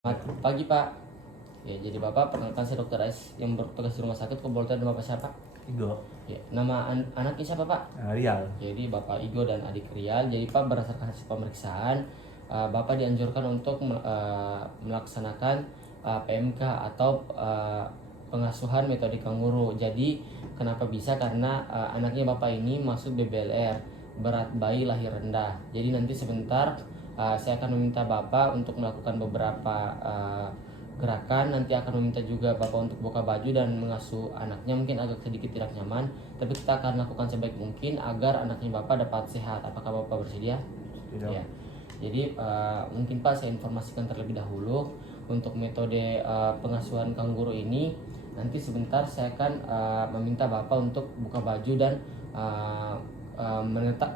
Selamat pagi Pak. Ya, jadi Bapak perkenalkan saya Dr. S yang bertugas di rumah sakit. Kok boleh tahu nama Bapak siapa? Igo. Ya, nama anaknya siapa Pak? Rial. Jadi Bapak Igo dan adik Rial. Jadi Pak, berdasarkan hasil pemeriksaan, Bapak dianjurkan untuk melaksanakan PMK atau pengasuhan metode kanguru. Jadi kenapa bisa? Karena anaknya Bapak ini masuk BBLR, berat bayi lahir rendah. Jadi nanti sebentar saya akan meminta Bapak untuk melakukan beberapa gerakan. Nanti akan meminta juga Bapak untuk buka baju dan mengasuh anaknya. Mungkin agak sedikit tidak nyaman, tapi kita akan lakukan sebaik mungkin agar anaknya Bapak dapat sehat. Apakah Bapak bersedia? Tidak. Ya. Jadi mungkin Pak, saya informasikan terlebih dahulu untuk metode pengasuhan kanguru ini. Nanti sebentar saya akan meminta Bapak untuk buka baju dan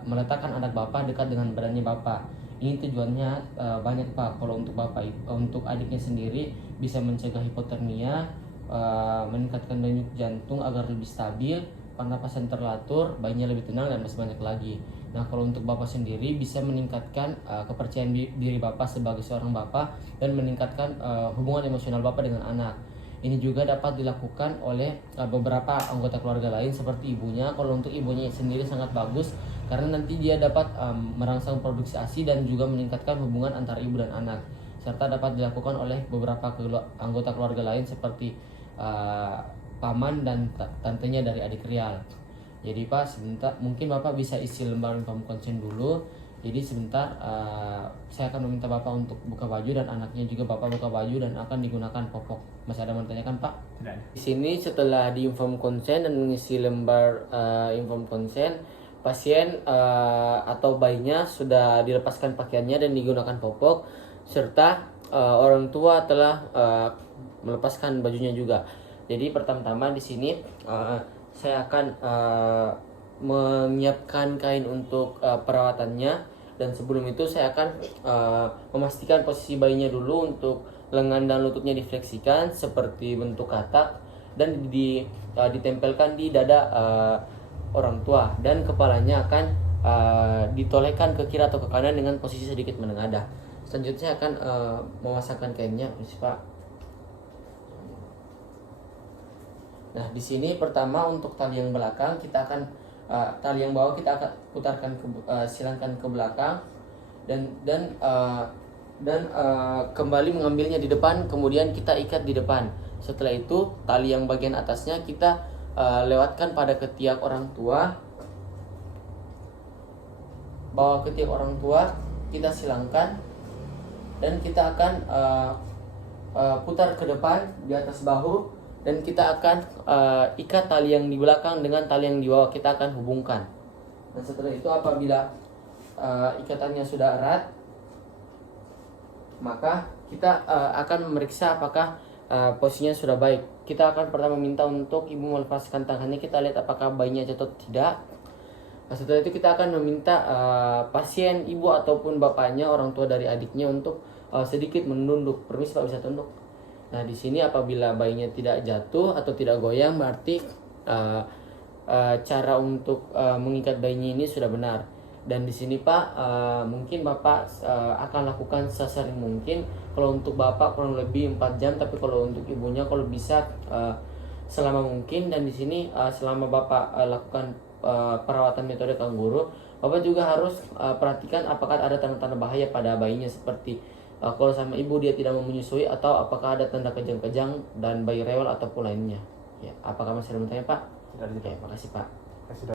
meletakkan anak Bapak dekat dengan badannya Bapak. Ini tujuannya banyak Pak. Kalau untuk Bapak, untuk adiknya sendiri bisa mencegah hipotermia, meningkatkan denyut jantung agar lebih stabil, pernapasan terlatur, bayinya lebih tenang, dan masih banyak lagi. Nah, kalau untuk Bapak sendiri bisa meningkatkan kepercayaan diri Bapak sebagai seorang Bapak dan meningkatkan hubungan emosional Bapak dengan anak. Ini juga dapat dilakukan oleh beberapa anggota keluarga lain seperti ibunya. Kalau untuk ibunya sendiri sangat bagus karena nanti dia dapat merangsang produksi ASI dan juga meningkatkan hubungan antara ibu dan anak, serta dapat dilakukan oleh beberapa anggota keluarga lain seperti paman dan tantenya dari adik Rial. Jadi Pak, sebentar mungkin Bapak bisa isi lembar info konsen dulu. Jadi sebentar saya akan meminta Bapak untuk buka baju dan anaknya juga Bapak buka baju dan akan digunakan popok. Masih ada yang mau tanyakan Pak? Tidak. Di sini setelah diinform konsen dan mengisi lembar inform konsen, pasien atau bayinya sudah dilepaskan pakaiannya dan digunakan popok, serta orang tua telah melepaskan bajunya juga. Jadi pertama-tama di sini saya akan menyiapkan kain untuk perawatannya, dan sebelum itu saya akan memastikan posisi bayinya dulu. Untuk lengan dan lututnya difleksikan seperti bentuk katak dan ditempelkan di dada orang tua, dan kepalanya akan ditolehkan ke kiri atau ke kanan dengan posisi sedikit menengadah. Selanjutnya saya akan memasangkan kainnya, Pak. Nah, di sini pertama untuk tali yang belakang kita akan tali yang bawah kita akan putarkan silangkan ke belakang dan kembali mengambilnya di depan, kemudian kita ikat di depan. Setelah itu tali yang bagian atasnya kita lewatkan pada ketiak orang tua, bawa ketiak orang tua, kita silangkan dan kita akan putar ke depan di atas bahu, dan kita akan ikat tali yang di belakang dengan tali yang di bawah, kita akan hubungkan. Dan setelah itu apabila ikatannya sudah erat, maka kita akan memeriksa apakah posisinya sudah baik. Kita akan pertama minta untuk ibu melepaskan tangannya, kita lihat apakah bayinya jatuh atau tidak. Nah, setelah itu kita akan meminta pasien, ibu ataupun bapaknya, orang tua dari adiknya untuk sedikit menunduk. Permisi Pak, bisa tunduk. Nah, di sini apabila bayinya tidak jatuh atau tidak goyang, berarti cara untuk mengikat bayinya ini sudah benar. Dan di sini Pak, mungkin Bapak akan lakukan sesering mungkin. Kalau untuk Bapak kurang lebih 4 jam, tapi kalau untuk ibunya kalau bisa selama mungkin. Dan di sini selama Bapak lakukan perawatan metode kanguru, Bapak juga harus perhatikan apakah ada tanda-tanda bahaya pada bayinya, seperti kalau sama ibu dia tidak mau menyusui, atau apakah ada tanda kejang-kejang dan bayi rewel ataupun lainnya. Ya, apakah masih ada yang bertanya Pak? Tidak. Ya, makasih Pak. Sudah.